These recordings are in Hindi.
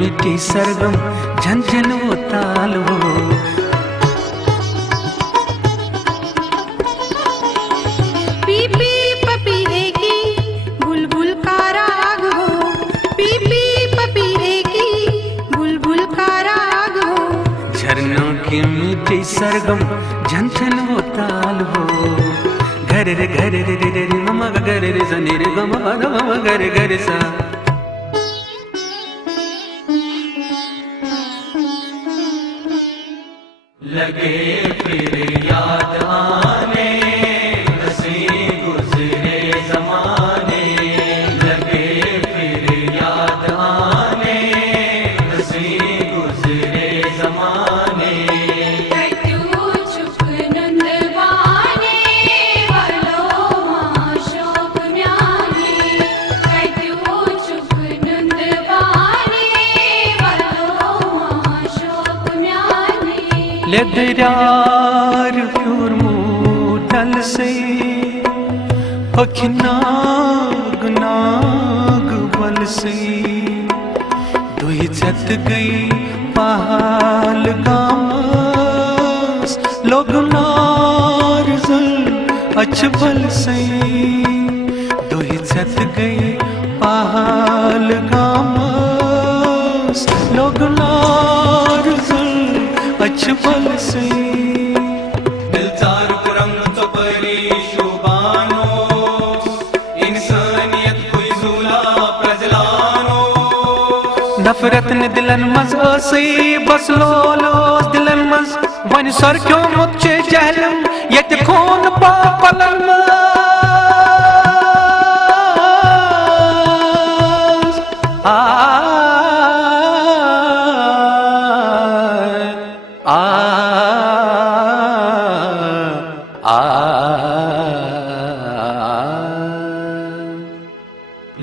मिट्टी सरगम झंझन वो ताल हो। पीपी पपीहे की बुलबुल का राग हो, पीपी पपीहे की बुलबुल का राग हो। झरनों की मिट्टी सरगम झंझन वो ताल हो। घर रे ममा घर रे जनी रे गम घर घर सा। लगे फिर याद आने हंसी गुजरे जमाने। लगे फिर याद आने हंसी गुजरे जमाने। लेदरार प्यूर मूठल से नाग नाग बल से दुई जत गई पहाल गामस लोग नार जल अचबल से दुई जत गई पहाल गामस लोग नार जल अचबल से। दिलदार कुरंग तो परी शुबानो इंसानियत कोई जुला प्रजलानो। नफरत ने दिलन मज से बस लो दिलन मज वन सर क्यों मुझे जहलम यत खून पापलन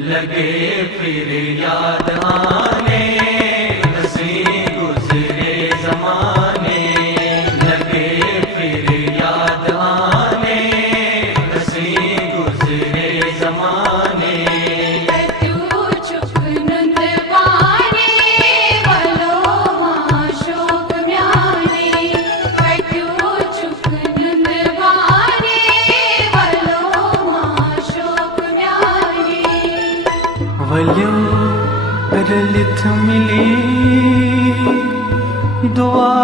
लगे फिर याद आने हंसी गुजरे जमाने। लगे फिर याद आने हंसी गुजरे जमाने। वल्यो रलित मिली दुआ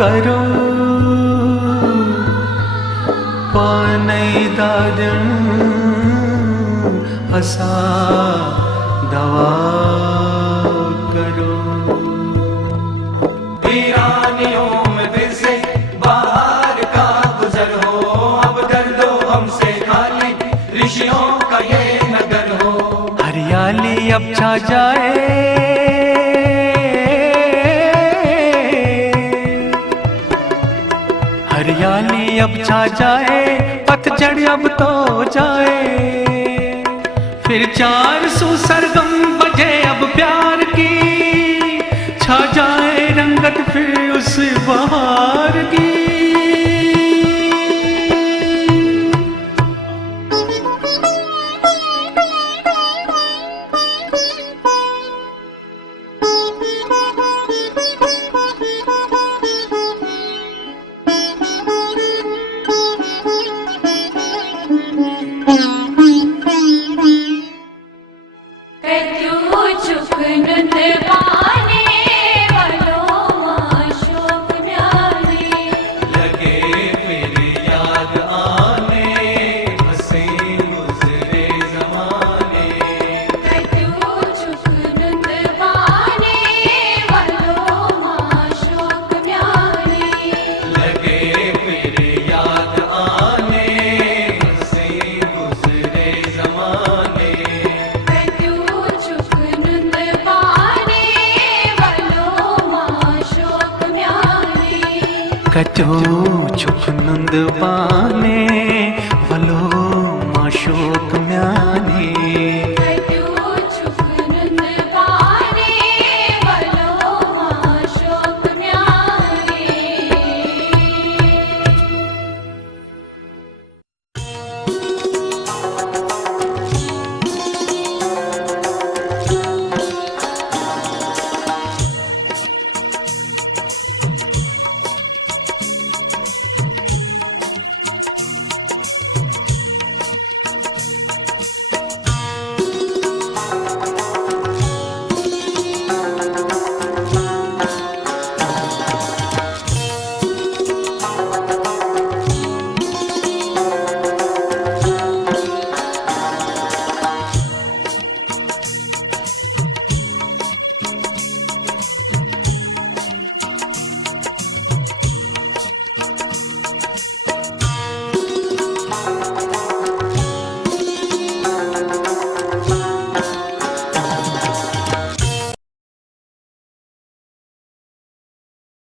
करो पानई दादन हसा दवा करो। वीरानियों में फिर से बाहर का गुजर हो। अब दर्दो हमसे खाली ऋषियों का ये नगर हो। हरियाली अब छा जाए हरियाली अब छा जाए पतझड़ अब तो जाए। फिर 400 सरगम बजे अब प्यार की छा जाए रंगत फिर उस बहार की। कचो छुप नुंद पाने